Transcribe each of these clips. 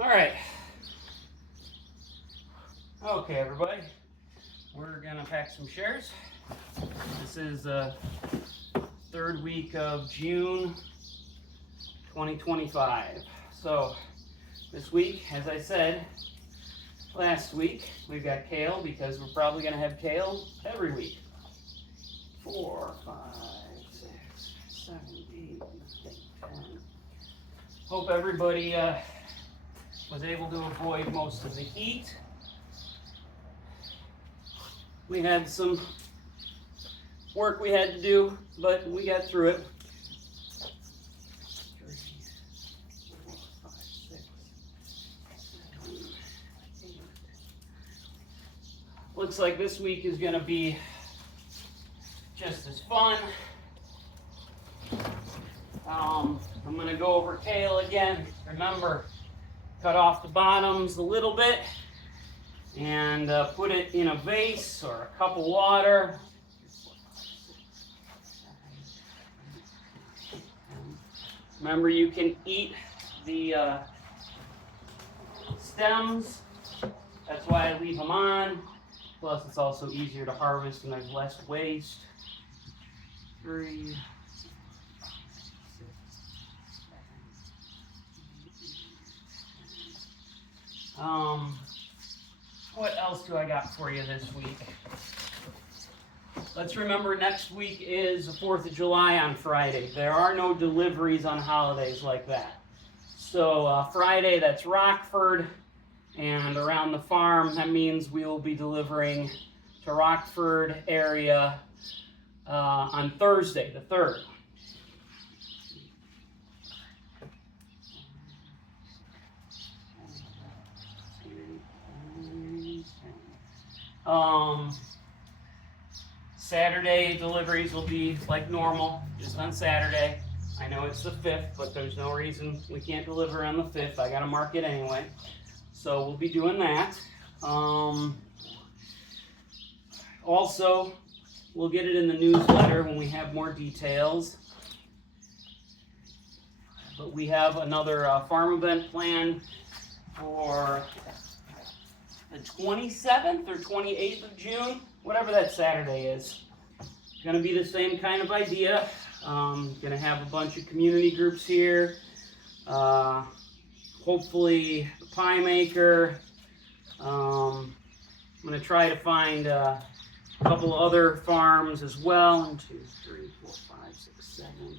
All right. Okay, everybody. We're gonna pack some shares. This is the third week of June 2025. So this week, as I said last week, we've got kale because we're probably gonna have kale every week. 4, 5, 6, 7, 8, 9, 10. Hope everybody was able to avoid most of the heat. We had some work we had to do, but we got through it. 3, 4, 5, 6, 7, 8. Looks like this week is going to be just as fun. I'm going to go over kale again. Remember, cut off the bottoms a little bit and put it in a vase or a cup of water. Remember, you can eat the stems. That's why I leave them on. Plus, it's also easier to harvest and there's less waste. 3, 6, 7, what else do I got for you this week? Let's remember next week is the 4th of July on Friday. There are no deliveries on holidays like that. So Friday, that's Rockford, and around the farm, that means we will be delivering to Rockford area on Thursday, the 3rd. Saturday deliveries will be like normal, just on Saturday. I know it's the 5th, but there's no reason we can't deliver on the 5th. I gotta mark it anyway. So we'll be doing that. Also, we'll get it in the newsletter when we have more details. But we have another farm event planned for the 27th or 28th of June, whatever that Saturday is. It's going to be the same kind of idea. Going to have a bunch of community groups here. Hopefully the pie maker. I'm going to try to find a couple other farms as well. 1, 2, 3, 4, 5, 6, 7.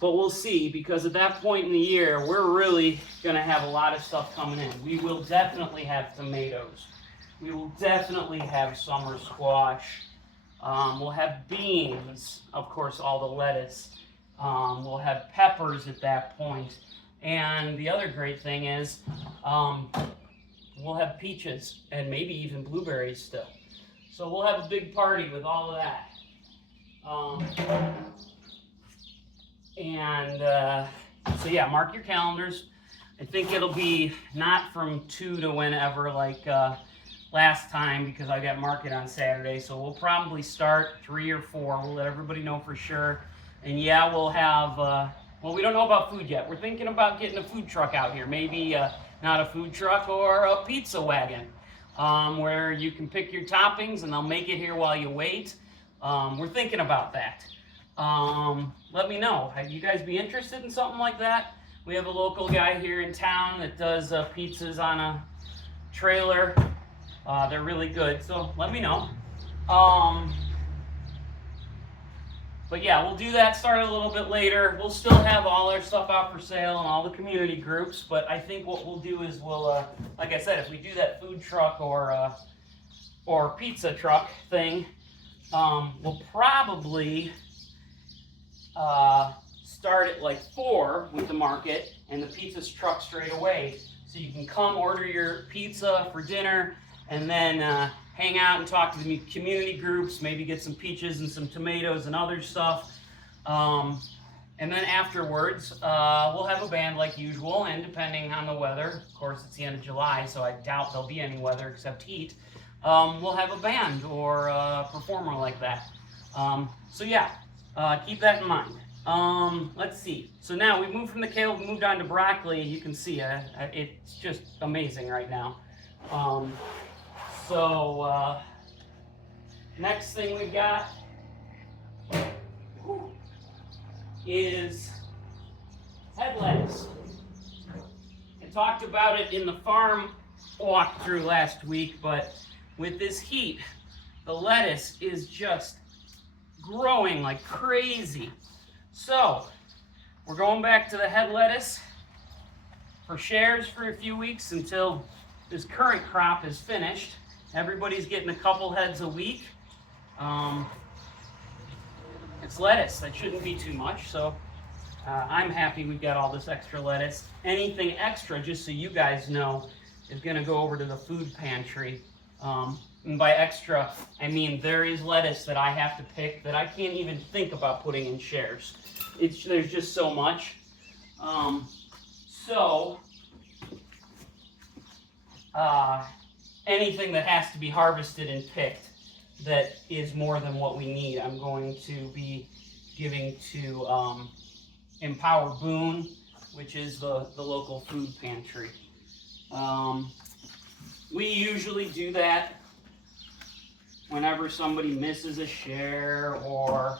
But we'll see, because at that point in the year, we're really going to have a lot of stuff coming in. We will definitely have tomatoes. We will definitely have summer squash. We'll have beans, of course, all the lettuce. We'll have peppers at that point. And the other great thing is we'll have peaches and maybe even blueberries still. So we'll have a big party with all of that. So yeah, mark your calendars. I think it'll be not from 2 to whenever like last time, because I got market on Saturday. So we'll probably start 3 or 4. We'll let everybody know for sure. And yeah, we'll have, well, we don't know about food yet. We're thinking about getting a food truck out here. Maybe not a food truck or a pizza wagon, where you can pick your toppings and they'll make it here while you wait. We're thinking about that. Let me know. You guys be interested in something like that? We have a local guy here in town that does pizzas on a trailer. They're really good, so let me know. But yeah, we'll do that, start a little bit later. We'll still have all our stuff out for sale and all the community groups, but I think what we'll do is we'll, like I said, if we do that food truck or pizza truck thing, we'll probably start at like 4 with the market and the pizza truck straight away. So you can come order your pizza for dinner and then hang out and talk to the community groups, maybe get some peaches and some tomatoes and other stuff. And then afterwards, we'll have a band like usual, and depending on the weather, of course it's the end of July, so I doubt there'll be any weather except heat, we'll have a band or a performer like that. So yeah, keep that in mind. Let's see. So now we moved from the kale, we moved on to broccoli. You can see it's just amazing right now. Next thing we've got is head lettuce. I talked about it in the farm walkthrough last week, but with this heat, the lettuce is just growing like crazy. So we're going back to the head lettuce for shares for a few weeks until this current crop is finished. Everybody's getting a couple heads a week. It's lettuce, that shouldn't be too much, so I'm happy we've got all this extra lettuce. Anything extra, just so you guys know, is going to go over to the food pantry. And by extra, I mean there is lettuce that I have to pick that I can't even think about putting in shares. There's just so much. Anything that has to be harvested and picked that is more than what we need, I'm going to be giving to Empower Boone, which is the local food pantry. We usually do that whenever somebody misses a share or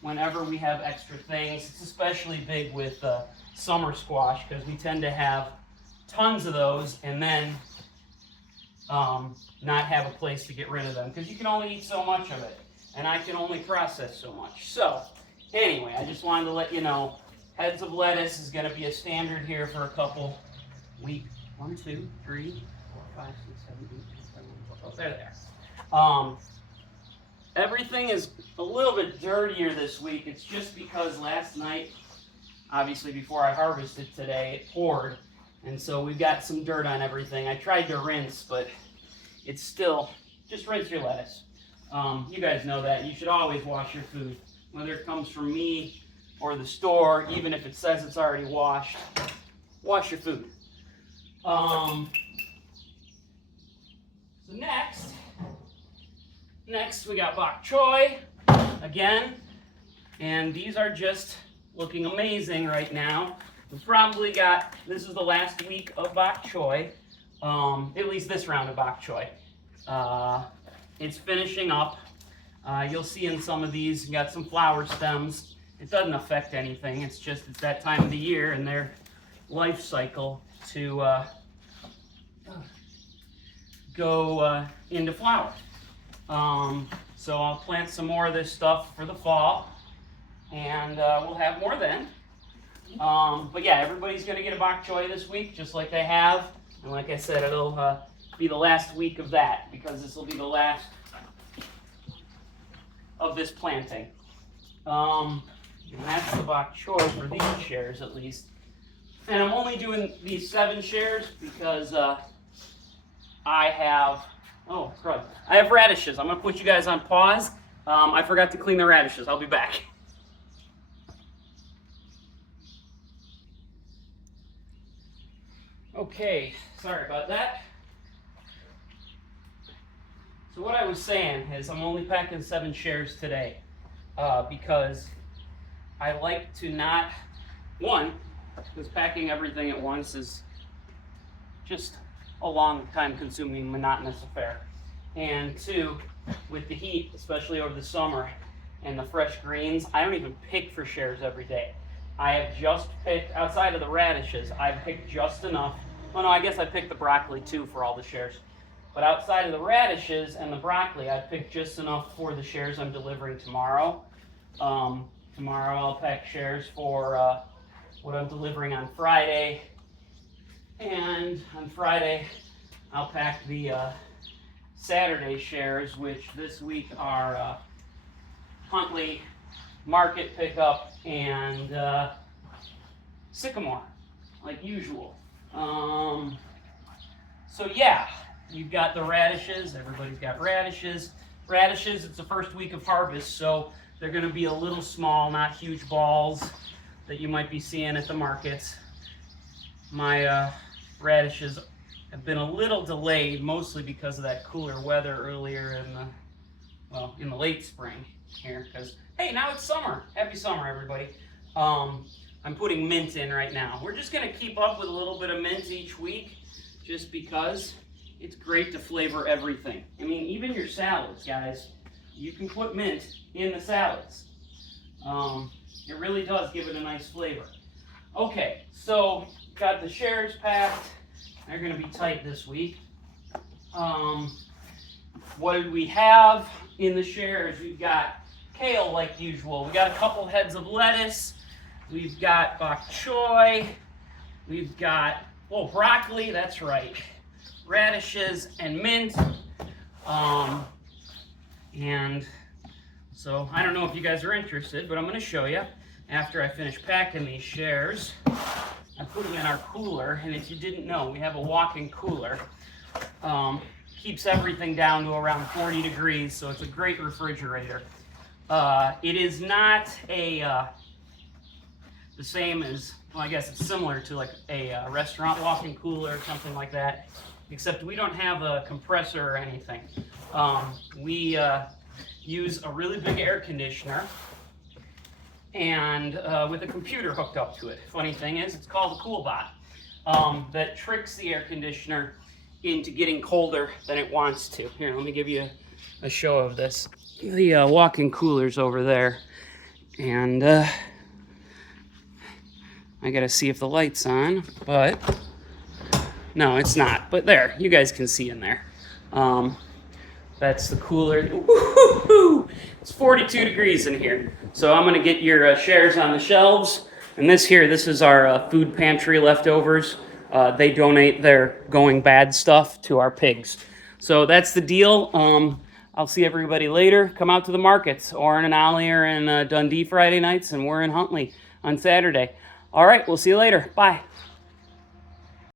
whenever we have extra things. It's especially big with summer squash because we tend to have tons of those and then not have a place to get rid of them because you can only eat so much of it and I can only process so much. So anyway, I just wanted to let you know heads of lettuce is going to be a standard here for a couple weeks. 1, 2, 3, 4, 5, 6, 7, 8, 9, 10, 11, 12. Oh, there. Everything is a little bit dirtier this week. It's just because last night, obviously before I harvested today, it poured. And so we've got some dirt on everything. I tried to rinse, but it's still, just rinse your lettuce. You guys know that. You should always wash your food, whether it comes from me or the store, even if it says it's already washed. Wash your food. So next we got bok choy again, and these are just looking amazing right now. We've probably got, this is the last week of bok choy, at least this round of bok choy. It's finishing up. You'll see in some of these, you got some flower stems. It doesn't affect anything, it's just it's that time of the year and their life cycle to go into flower. So I'll plant some more of this stuff for the fall, and we'll have more then. But yeah, everybody's going to get a bok choy this week, just like they have. And like I said, it'll be the last week of that, because this will be the last of this planting. And that's the bok choy for these shares, at least. And I'm only doing these 7 shares because I have, oh crud, I have radishes. I'm going to put you guys on pause. I forgot to clean the radishes. I'll be back. Okay, sorry about that. So what I was saying is I'm only packing 7 shares today because I like to not, one, because packing everything at once is just a long time consuming, monotonous affair. And 2, with the heat, especially over the summer, and the fresh greens, I don't even pick for shares every day. I have just picked, outside of the radishes, I've picked just enough. Oh no, I guess I picked the broccoli too for all the shares. But outside of the radishes and the broccoli, I picked just enough for the shares I'm delivering tomorrow. Tomorrow I'll pack shares for what I'm delivering on Friday. And on Friday, I'll pack the Saturday shares, which this week are Huntley Market Pickup and Sycamore, like usual. So yeah, you've got the radishes. Everybody's got radishes. Radishes, it's the first week of harvest, so they're going to be a little small, not huge balls that you might be seeing at the markets. My radishes have been a little delayed, mostly because of that cooler weather earlier in the late spring here. Because hey, now it's summer. Happy summer, everybody. I'm putting mint in right now. We're just gonna keep up with a little bit of mint each week, just because it's great to flavor everything. I mean, even your salads, guys, you can put mint in the salads. It really does give it a nice flavor. Okay, so got the shares packed. They're gonna be tight this week. What did we have in the shares? We've got kale like usual. We got a couple heads of lettuce. We've got bok choy. We've got, oh, broccoli, that's right. Radishes and mint. And so I don't know if you guys are interested, but I'm going to show you after I finish packing these shares. I put them in our cooler, and if you didn't know, we have a walk-in cooler. Keeps everything down to around 40 degrees, so it's a great refrigerator. It is not the same as, well, I guess it's similar to like a restaurant walk-in cooler or something like that, except we don't have a compressor or anything. We use a really big air conditioner and with a computer hooked up to it. Funny thing is, it's called a CoolBot that tricks the air conditioner into getting colder than it wants to. Here, let me give you a show of this. The walk-in cooler's over there, and I gotta see if the light's on, but no, it's not. But there, you guys can see in there. That's the cooler. Woo-hoo-hoo! It's 42 degrees in here. So I'm gonna get your shares on the shelves. And this is our food pantry leftovers. They donate their going bad stuff to our pigs. So that's the deal. I'll see everybody later. Come out to the markets. Orrin and Ollie are in Dundee Friday nights, and we're in Huntley on Saturday. All right, we'll see you later. Bye.